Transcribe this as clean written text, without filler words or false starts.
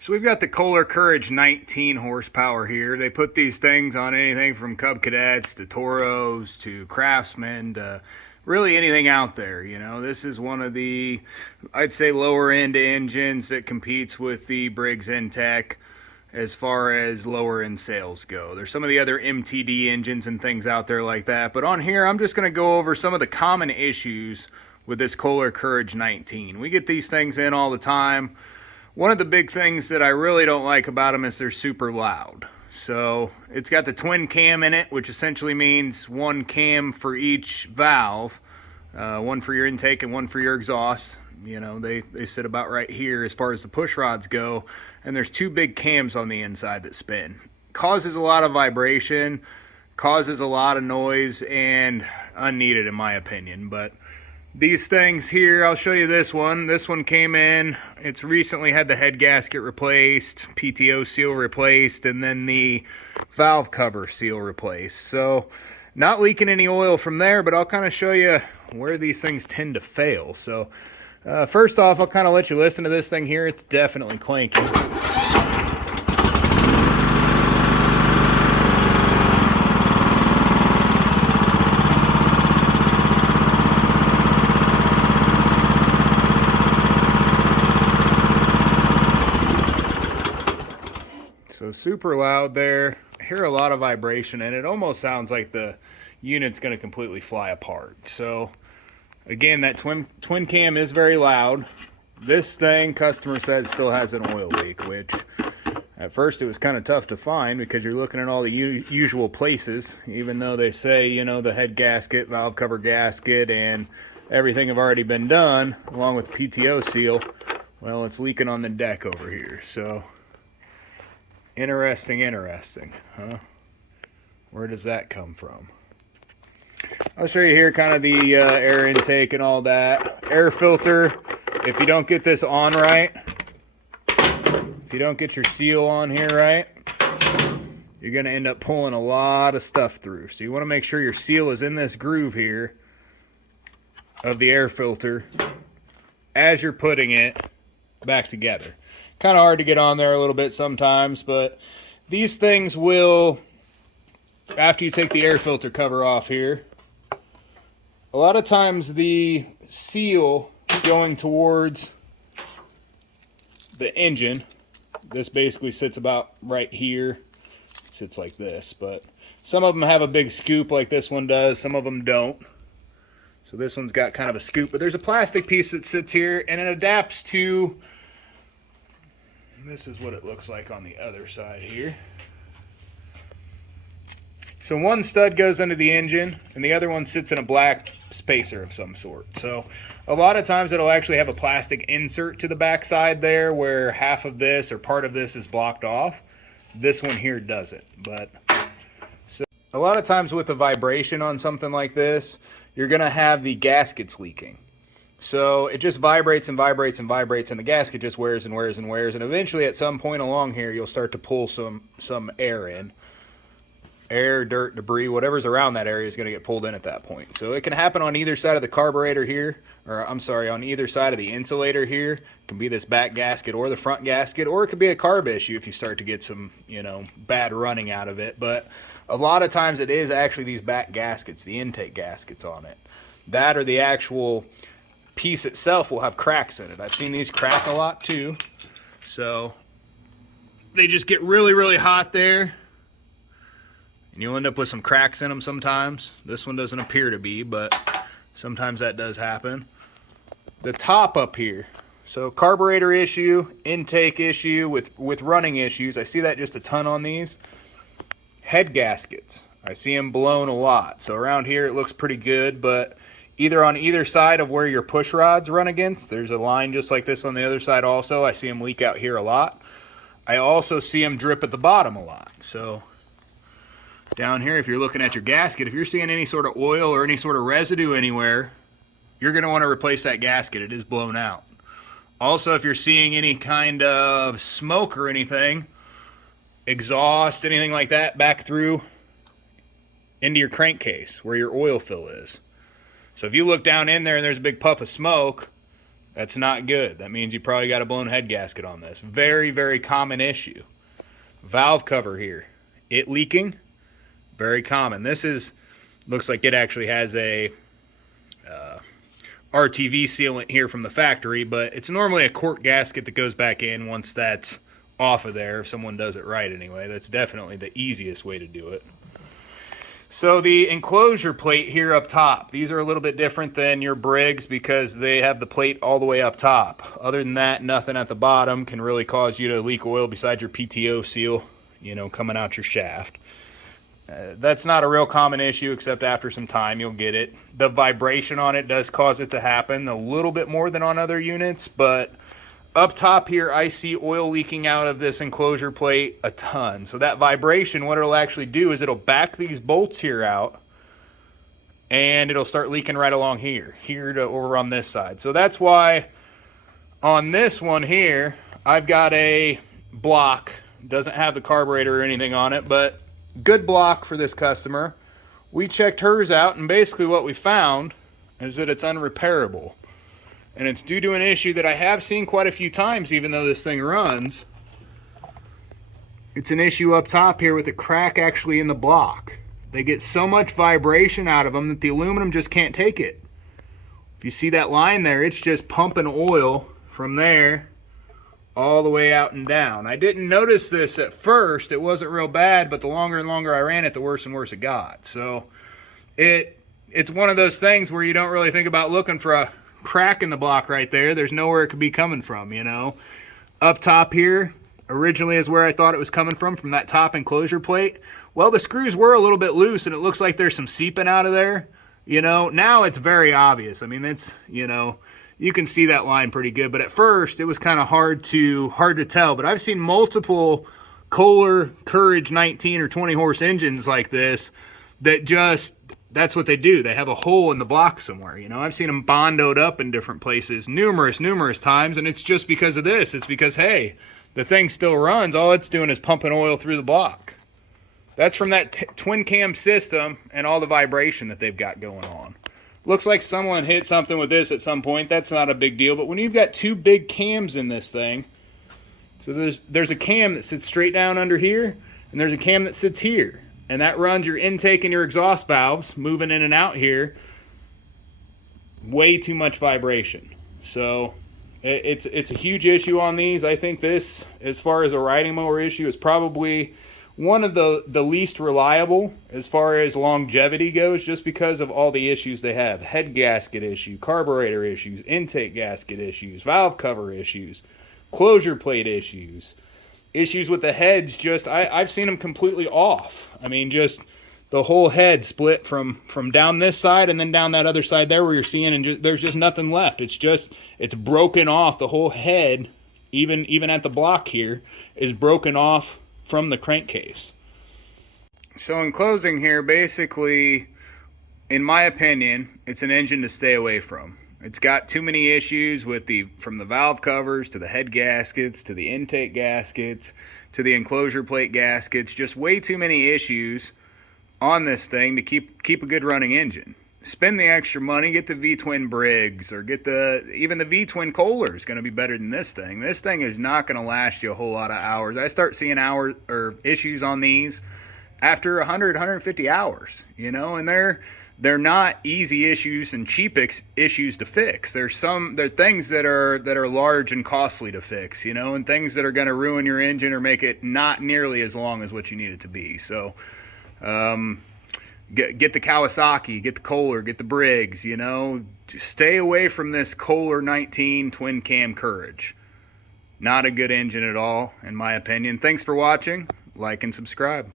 So we've got the Kohler Courage 19 horsepower here. They put these things on anything from Cub Cadets to Toros to Craftsmen to really anything out there. You know, this is one of the, I'd say, lower end engines that competes with the Briggs Intech as far as lower end sales go. There's some of the other MTD engines and things out there like that. But on here, I'm just going to go over some of the common issues with this Kohler Courage 19. We get these things in all the time. One of the big things that I really don't like about them is they're super loud. So it's got the twin cam in it, which essentially means one cam for each valve, one for your intake and one for your exhaust. You know, they sit about right here as far as the push rods go, and there's two big cams on the inside that spin. Causes a lot of vibration, causes a lot of noise, and unneeded in my opinion. But these things here, I'll show you this one. This one came in, it's recently had the head gasket replaced, PTO seal replaced, and then the valve cover seal replaced. So not leaking any oil from there, but I'll kind of show you where these things tend to fail. So first off, I'll kind of let you listen to this thing here. It's definitely clanky. So super loud there. I hear a lot of vibration, and it almost sounds like the unit's going to completely fly apart. So again, that twin cam is very loud. This thing, customer says, still has an oil leak, which at first it was kind of tough to find because you're looking at all the usual places, even though they say, you know, the head gasket, valve cover gasket, and everything have already been done, along with the PTO seal. Well, it's leaking on the deck over here. So interesting, huh? Where does that come from? I'll show you here kind of the air intake and all that. Air filter, if you don't get this on right, if you don't get your seal on here right, you're going to end up pulling a lot of stuff through. So you want to make sure your seal is in this groove here of the air filter as you're putting it back together. Kind of hard to get on there a little bit sometimes, but these things will, after you take the air filter cover off here, a lot of times the seal going towards the engine, this basically sits about right here, it sits like this, but some of them have a big scoop like this one does, some of them don't. So this one's got kind of a scoop, but there's a plastic piece that sits here and it adapts to, this is what it looks like on the other side here. So one stud goes into the engine and the other one sits in a black spacer of some sort. So a lot of times it'll actually have a plastic insert to the back side there where half of this or part of this is blocked off. This one here doesn't. But so a lot of times with the vibration on something like this, you're going to have the gaskets leaking. So it just vibrates and vibrates and vibrates, and the gasket just wears and wears and wears, and eventually at some point along here you'll start to pull some air in. Air, dirt, debris, whatever's around that area is going to get pulled in at that point. So it can happen on either side of the carburetor here, or I'm sorry, on either side of the insulator here. It can be this back gasket or the front gasket, or it could be a carb issue if you start to get some, you know, bad running out of it. But a lot of times it is actually these back gaskets, the intake gaskets on it. That or the actual piece itself will have cracks in it. I've seen these crack a lot too. So they just get really, really hot there. And you'll end up with some cracks in them sometimes. This one doesn't appear to be, but sometimes that does happen. The top up here. So carburetor issue, intake issue with running issues. I see that just a ton on these. Head gaskets. I see them blown a lot. So around here it looks pretty good, but either on either side of where your push rods run against, there's a line just like this on the other side also. I see them leak out here a lot. I also see them drip at the bottom a lot. So down here, if you're looking at your gasket, if you're seeing any sort of oil or any sort of residue anywhere, you're going to want to replace that gasket. It is blown out. Also, if you're seeing any kind of smoke or anything, exhaust, anything like that, back through into your crankcase where your oil fill is. So if you look down in there and there's a big puff of smoke, That's not good. That means you probably got a blown head gasket on this. Very, very common issue. Valve cover here. It leaking. Very common. This looks like it actually has a RTV sealant here from the factory, but it's normally a cork gasket that goes back in once that's off of there, if someone does it right anyway. That's definitely the easiest way to do it. So the enclosure plate here up top, these are a little bit different than your Briggs because they have the plate all the way up top. Other than that, nothing at the bottom can really cause you to leak oil besides your PTO seal, you know, coming out your shaft. That's not a real common issue, except after some time you'll get it. The vibration on it does cause it to happen a little bit more than on other units, but up top here I see oil leaking out of this enclosure plate a ton. So that vibration, what it'll actually do is it'll back these bolts here out and it'll start leaking right along here to over on this side. So that's why on this one here I've got a block. Doesn't have the carburetor or anything on it, but good block for this customer. We checked hers out, and basically what we found is that it's unrepairable. And it's due to an issue that I have seen quite a few times, even though this thing runs. It's an issue up top here with a crack actually in the block. They get so much vibration out of them that the aluminum just can't take it. If you see that line there, it's just pumping oil from there all the way out and down. I didn't notice this at first. It wasn't real bad, but the longer and longer I ran it, the worse and worse it got. So it's one of those things where you don't really think about looking for a crack in the block right there. There's nowhere it could be coming from, you know. Up top here, originally is where I thought it was coming from that top enclosure plate. Well, the screws were a little bit loose, and it looks like there's some seeping out of there. You know, now it's very obvious. I mean, it's, you know, you can see that line pretty good, but at first it was kind of hard to tell. But I've seen multiple Kohler Courage 19 or 20 horse engines like this that just, that's what they do. They have a hole in the block somewhere. You know, I've seen them bondoed up in different places numerous times, and it's just because of this. It's because, hey, the thing still runs. All it's doing is pumping oil through the block. That's from that twin cam system and all the vibration that they've got going on. Looks like someone hit something with this at some point. That's not a big deal. But when you've got two big cams in this thing, so there's a cam that sits straight down under here, and there's a cam that sits here. And that runs your intake and your exhaust valves moving in and out here. Way too much vibration. So it's a huge issue on these. I think this, as far as a riding mower issue, is probably one of the least reliable as far as longevity goes, just because of all the issues they have. Head gasket issue, carburetor issues, intake gasket issues, valve cover issues, closure plate issues, issues with the heads. Just I've seen them completely off. I mean, just the whole head split from down this side and then down that other side there where you're seeing, and there's just nothing left. It's broken off. The whole head, even at the block here, is broken off from the crankcase. So in closing here, basically, in my opinion, it's an engine to stay away from. It's got too many issues with from the valve covers to the head gaskets to the intake gaskets to the enclosure plate gaskets. Just way too many issues on this thing to keep a good running engine. Spend the extra money, get the V-twin Briggs, or get even the V-twin Kohler is going to be better than this thing. This thing is not going to last you a whole lot of hours. I start seeing hours or issues on these after 100, 150 hours, you know, and they're not easy issues and cheap issues to fix. They're things that are large and costly to fix, you know, and things that are going to ruin your engine or make it not nearly as long as what you need it to be. So, get the Kawasaki, get the Kohler, get the Briggs, you know. Just stay away from this Kohler 19 twin cam Courage. Not a good engine at all, in my opinion. Thanks for watching. Like and subscribe.